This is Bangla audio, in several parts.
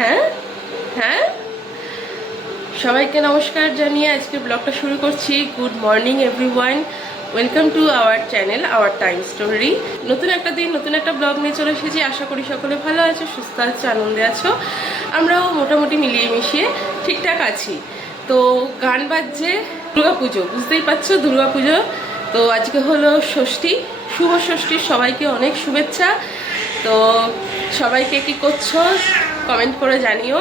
হ্যাঁ হ্যাঁ, সবাইকে নমস্কার জানিয়ে আজকে ব্লগটা শুরু করছি। Good morning everyone, welcome to our channel our time story. নতুন একটা দিন, নতুন একটা ব্লগ নিয়ে চলে এসেছি। আশা করি সকলে ভালো আছো, সুস্থ আছো, আনন্দে আছো। আমরাও মোটামুটি মিলিয়ে মিশিয়ে ঠিকঠাক আছি। তো গান বাজছে, দুর্গাপুজো, বুঝতেই পারছো দুর্গাপুজো। তো আজকে হলো ষষ্ঠী, শুভ ষষ্ঠীর সবাইকে অনেক শুভেচ্ছা। তো সবাইকে কি করছো কমেন্ট করে জানিও,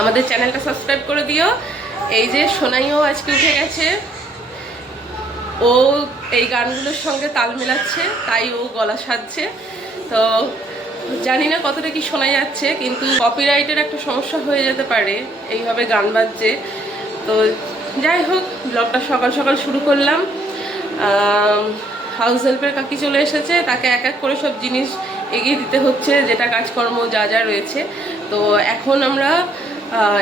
আমাদের চ্যানেলটা সাবস্ক্রাইব করে দিও। এই যে সোনাইও আজকে উঠে গেছে, ও এই গানগুলোর সঙ্গে তাল মেলাচ্ছে, তাই ও গলা সাজছে। তো জানি না কতটা কি শোনা যাচ্ছে, কিন্তু কপিরাইটের একটা সমস্যা হয়ে যেতে পারে এইভাবে গান বাজছে। তো যাই হোক, ব্লগটা সকাল সকাল শুরু করলাম। হাউস হেল্পের কাকি চলে এসেছে, তাকে এক এক করে সব জিনিস এগিয়ে দিতে হচ্ছে, যেটা কাজকর্ম যা যা রয়েছে। তো এখন আমরা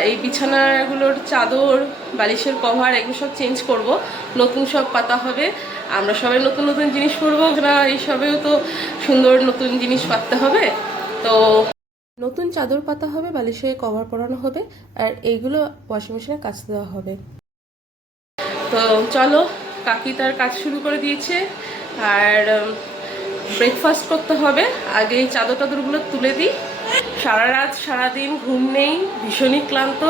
এই বিছানাগুলোর চাদর, বালিশের কভার এগুলো সব চেঞ্জ করব, নতুন সব পাতা হবে। আমরা সবাই নতুন নতুন জিনিস করবো না, এইসবেও তো সুন্দর নতুন জিনিস পাততে হবে। তো নতুন চাদর পাতা হবে, বালিশের কভার পরানো হবে, আর এইগুলো ওয়াশিং মেশিনে কাচতে দেওয়া হবে। তো চলো, কাকি তার কাজ শুরু করে দিয়েছে। আর ব্রেকফাস্ট করতে হবে, আগে এই চাদর টাদরগুলো তুলে দিই। সারা রাত সারাদিন ঘুম নেই, ভীষণই ক্লান্ত।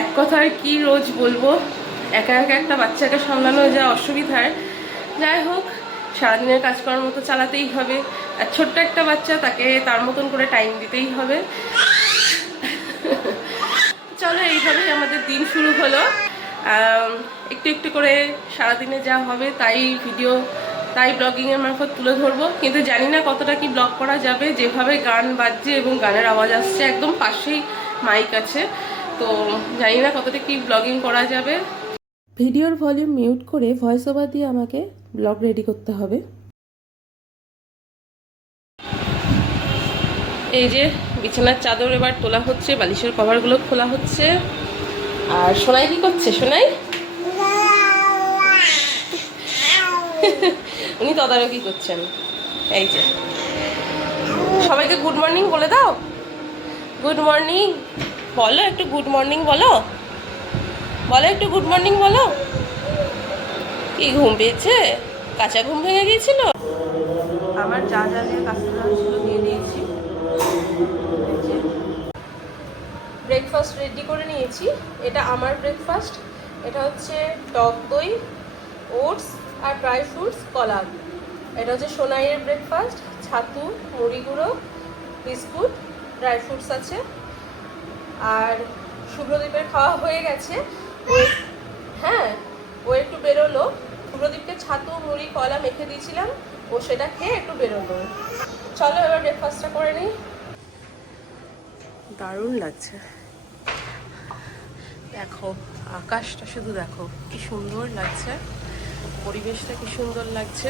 এক কথায় কি রোজ বলবো, একা একা একটা বাচ্চাকে সামলানো যা অসুবিধার। যাই হোক, সারাদিনের কাজকর্ম তো চালাতেই হবে, আর ছোট্ট একটা বাচ্চা, তাকে তার মতন করে টাইম দিতেই হবে। চলো, এইভাবেই আমাদের দিন শুরু হলো। একটু একটু করে সারাদিনে যা হবে তাই ভিডিও, তাই ব্লগিংয়ের মারফত তুলে ধরবো। কিন্তু জানি না কতটা কি ব্লগ করা যাবে, যেভাবে গান বাজছে এবং গানের আওয়াজ আসছে, একদম পাশেই মাইক আছে। তো জানি না কতটা কি ব্লগিং করা যাবে। ভিডিওর ভলিউম মিউট করে ভয়েস ওভার দিয়ে আমাকে ব্লগ রেডি করতে হবে। এই যে বিছানার চাদর এবার তোলা হচ্ছে, বালিশের কভারগুলো খোলা হচ্ছে। আর সোনাই কি করছে? সোনাই উনি তদারকি করছেন। এই যে সবাইকে গুড মর্নিং বলে দাও। গুড মর্নিং বলো, একটু গুড মর্নিং বলো, বলো একটু গুড মর্নিং বলো। কি ঘুম পেয়েছে? কাঁচা ঘুম ভেঙে গিয়েছিল। আমার যা যা দিয়ে কাজটা ছিল দিয়ে দিয়েছি। ব্রেকফাস্ট রেডি করে নিয়েছি। এটা আমার ব্রেকফাস্ট। এটা হচ্ছে টক দই, ওটস আর ড্রাই ফ্রুটস, কলা। এটা হচ্ছে সোনাইয়ের ব্রেকফাস্ট, ছাতু, মুড়ি গুঁড়ো, বিস্কুট, ড্রাই ফ্রুটস আছে। আর শুভ্রদীপের খাওয়া হয়ে গেছে। হ্যাঁ, ও একটু বেরোলো। শুভ্রদীপকে ছাতু, মুড়ি, কলা মেখে দিয়েছিলাম, ও সেটা খেয়ে একটু বেরোলো। চলো এবার ব্রেকফাস্টটা করে নিই। দারুণ লাগছে, দেখো আকাশটা, শুধু দেখো কি সুন্দর লাগছে, পরিবেশটা কি সুন্দর লাগছে।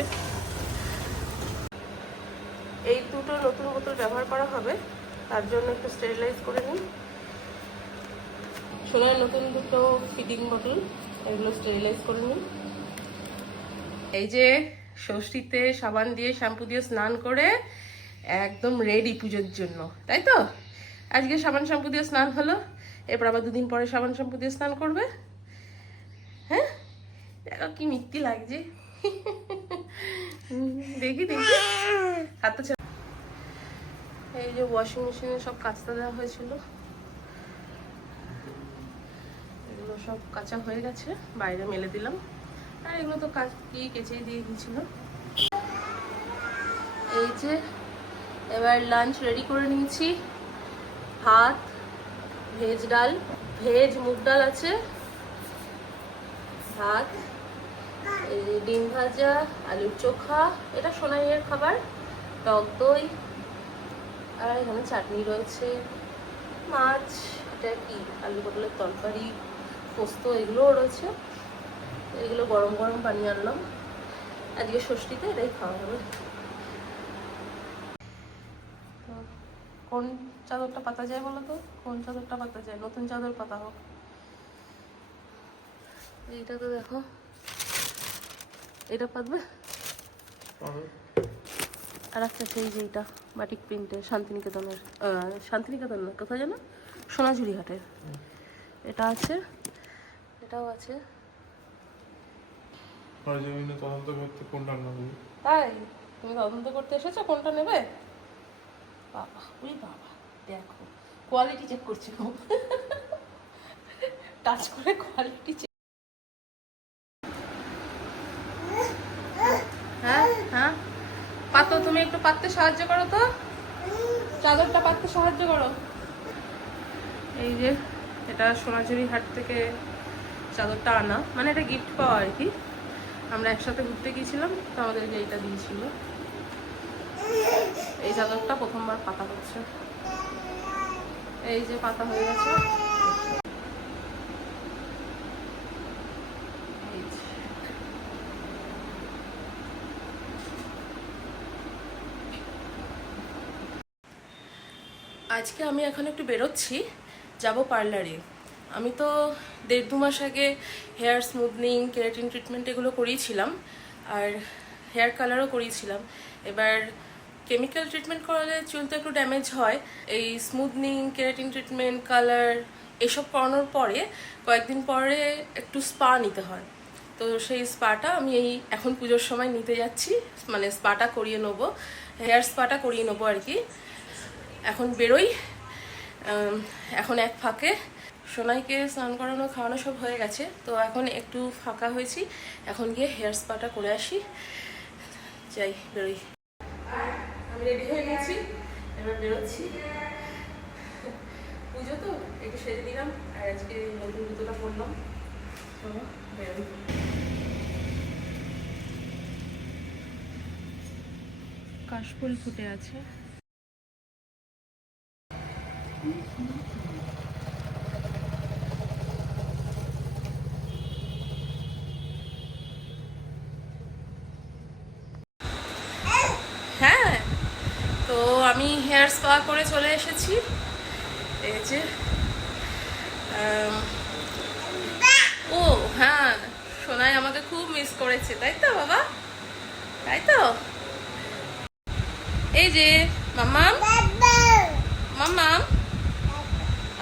এই দুটো নতুন বোতল ব্যবহার করা হবে, তার জন্য একটু স্টেরিলাইজ করে নিই। সোনার নতুন দুটো ফিডিং বোতল, এগুলো স্টেরিলাইজ করে নিই। এই যে ষষ্ঠীতে সাবান দিয়ে, শ্যাম্পু দিয়ে স্নান করে একদম রেডি পুজোর জন্য, তাই তো? আজকে সাবান শ্যাম্পু দিয়ে স্নান হলো, এরপর আবার দুদিন পরে সাবান শ্যাম্পু দিয়ে স্নান করবে। হ্যাঁ, দেখো কি মিষ্টি লাগছে। দেখি দেখি হাতটা ছেড়ে। এই যে ওয়াশিং মেশিনে সব কাচতে দেওয়া হয়েছিল, এগুলো সব কাঁচা হয়ে গেছে, বাইরে মেলে দিলাম। আর এগুলো তো কেচেই দিয়ে গেছিল। এই যে এবার লাঞ্চ রেডি করে নিয়েছি। ভাত, ভেজ ডাল, ভেজ মুগ ডাল আছে, ভাত, এই যে ডিম ভাজা, আলুর চোখা, এটা সোনাইয়ের খাবার, টক দই, আর এখানে চাটনি রয়েছে, মাছ, এটা কি আলু পটলের তরকারি, পোস্ত, এগুলোও রয়েছে। এগুলো গরম গরম বানিয়ে আনলাম, আজকে ষষ্ঠীতে এটাই খাওয়া হবে। তো কোন চাদরটা পাতা যায় বলো তো? কোন চাদরটা পাতা যায়? নতুন চাদর পাতা হোক। এইটা তো দেখো, এটা পাতবে? আর একটা সেই যেটা বাটিক প্রিন্টের শান্তিনিকেতনের, শান্তিনিকেতন না, কোথায় যেন, সোনাঝুরি হাটের, এটা আছে, এটাও আছে। তাই তুমি তদন্ত করতে এসেছো কোনটা নেবে? বাবা ওই বাবা, দেখো কোয়ালিটি চেক করছি, খুব টাচ করে কোয়ালিটি চেক। হ্যাঁ হ্যাঁ, পাতো, তুমি একটু পাততে সাহায্য করো তো, চাদরটা পাততে সাহায্য করো। এই যে এটা সোনাঝুরি হাট থেকে চাদরটা আনা, মানে এটা গিফট পাওয়া আর কি। আমরা একসাথে ঘুরতে গিয়েছিলাম তো আমাদেরকে এইটা দিয়েছিল। এই চাদরটা প্রথমবার পাতা হচ্ছে, এই যে পাতা হয়ে গেছে। আজকে আমি এখন একটু বেরোচ্ছি, যাব পার্লারে। আমি তো 1.5-2 মাস আগে হেয়ার স্মুথনিং, কেরাটিন ট্রিটমেন্ট এগুলো করিয়েছিলাম, আর হেয়ার কালারও করিয়েছিলাম। এবার কেমিক্যাল ট্রিটমেন্ট করালে চুল তো একটু ড্যামেজ হয়। এই স্মুথনিং, কেরাটিন ট্রিটমেন্ট, কালার এসব করানোর পরে কয়েকদিন পরে একটু স্পা নিতে হয়। তো সেই স্পাটা আমি এই এখন পুজোর সময় নিতে যাচ্ছি, মানে স্পাটা করিয়ে নেবো, হেয়ার স্পাটা করিয়ে নেবো আর কি। এখন বেরোই। এখন এক ফাঁকে সোনাইকে স্নান করানো, খাওয়ানো সব হয়ে গেছে, তো এখন একটু ফাঁকা হয়েছি, এখন গিয়ে হেয়ার স্পাটা করে আসি। যাই, বেরোই। আমি রেডি হয়ে গেছি, এবার বেরোচ্ছি। পুজো তো একটু সেজে দিলাম, আর আজকে নতুন জুতোটা পরলাম, চলো বেরোই। কাশফুল ফুটে আছে। হ্যাঁ, তো আমি হেয়ার স্পা করে চলে এসেছি। এই যে ও হ্যাঁ, সোনাই আমাকে খুব মিস করেছে, তাই তো বাবা, তাই তো। এই যে মাম্মাম, মাম্মাম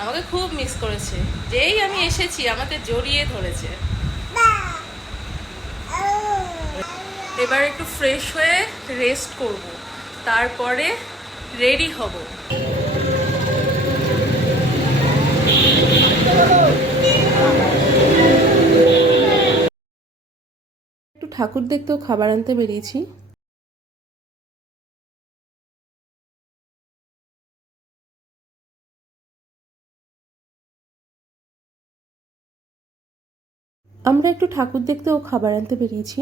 আমাকে খুব মিস করেছে, যেই আমি এসেছি আমাকে জড়িয়ে ধরেছে। এবার একটু ফ্রেশ হয়ে রেস্ট করব, তারপরে রেডি হব। একটু ঠাকুর দেখতেও খাবার আনতে বেরিয়েছি। আমরা একটু ঠাকুর দেখতেও খাবার আনতে বেরিয়েছি।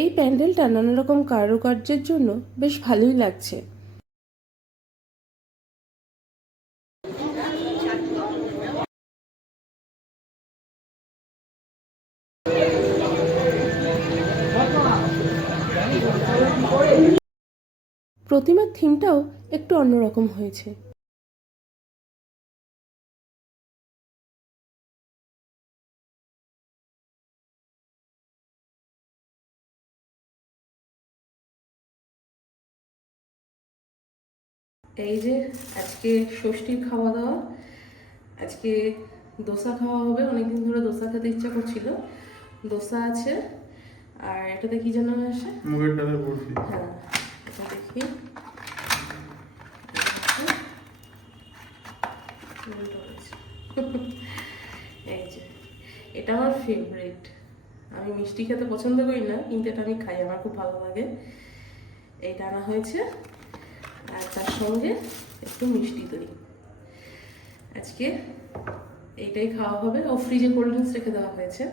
এই প্যান্ডেলটা নানা রকম কারুকার্যের জন্য বেশ ভালোই লাগছে। প্রতিমার থিমটাও একটু অন্যরকম হয়েছে। এই যে আজকে ষষ্ঠীর খাওয়া দাওয়া, আজকে দোসা খাওয়া হবে, অনেকদিন ধরে দোসা খেতে ইচ্ছা করছিল। দোসা আছে, আর এটাতে কি যেন আসে, মুগের ডালের বরফি। হ্যাঁ, এটা দেখি, এই যে এটা আমার ফেভারিট। আমি মিষ্টি খেতে পছন্দ করি না, কিন্তু এটা আমি খাই, আমার খুব ভালো লাগে। এইটা আনা হয়েছে, আর তার সঙ্গে একটু মিষ্টি দই। আজকে এইটাই খাওয়া হবে। ও ফ্রিজে কোল্ড ড্রিঙ্কস রেখে দেওয়া হয়েছে।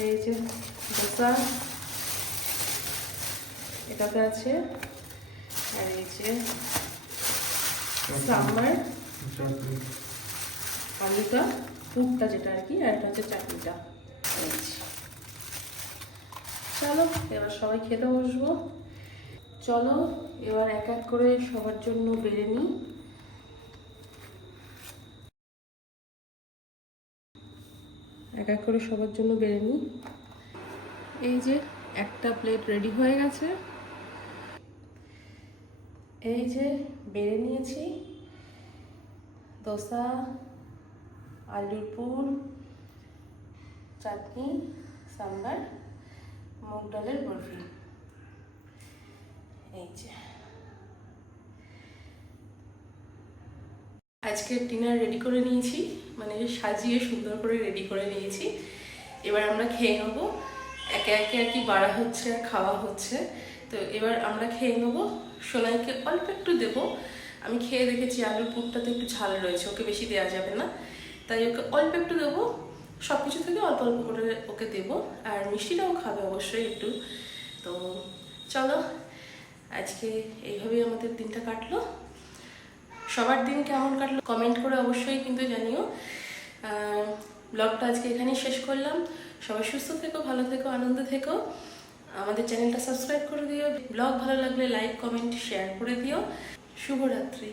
এই যে দোসা এটাতে আছে, আর এই যে সাম্বার, আলুটা পুরটা যেটা আর কি, আর এটা হচ্ছে চাটনিটা। চলো এবার সবাই খেতে বসবো। চলো এবার এক এক করে সবার জন্য বেড়ে নিই। এক এক করে সবার জন্য বেড়ে নিই। এই যে একটা প্লেট রেডি হয়ে গেছে। এই যে বেড়ে নিয়েছি দোসা, আলুর পুর, চাটনি, সাম্বার, মুগ ডালের বরফি। এই যে আজকে ডিনার রেডি করে নিয়েছি, মানে সাজিয়ে সুন্দর করে রেডি করে নিয়েছি। এবার আমরা খেয়ে নেবো, একে একে আর কি বাড়া হচ্ছে আর খাওয়া হচ্ছে। তো এবার আমরা খেয়ে নেবো। সোনাইকে অল্প একটু দেবো, আমি খেয়ে দেখেছি আলুর পুরটাতে একটু ঝাল রয়েছে, ওকে বেশি দেওয়া যাবে না, তাই ওকে অল্প একটু দেবো। সব কিছু থেকে অল্প অল্প করে ওকে দেবো, আর মিষ্টিটাও খাবে অবশ্যই একটু। তো চলো, আজকে এইভাবেই আমাদের দিনটা কাটলো। সবার দিন কেমন কাটলো কমেন্ট করে অবশ্যই কিন্তু জানিও। ব্লগটা আজকে এখানেই শেষ করলাম। সবাই সুস্থ থেকো, ভালো থেকো, আনন্দ থেকো। আমাদের চ্যানেলটা সাবস্ক্রাইব করে দিও। ব্লগ ভালো লাগলে লাইক, কমেন্ট, শেয়ার করে দিও। শুভরাত্রি।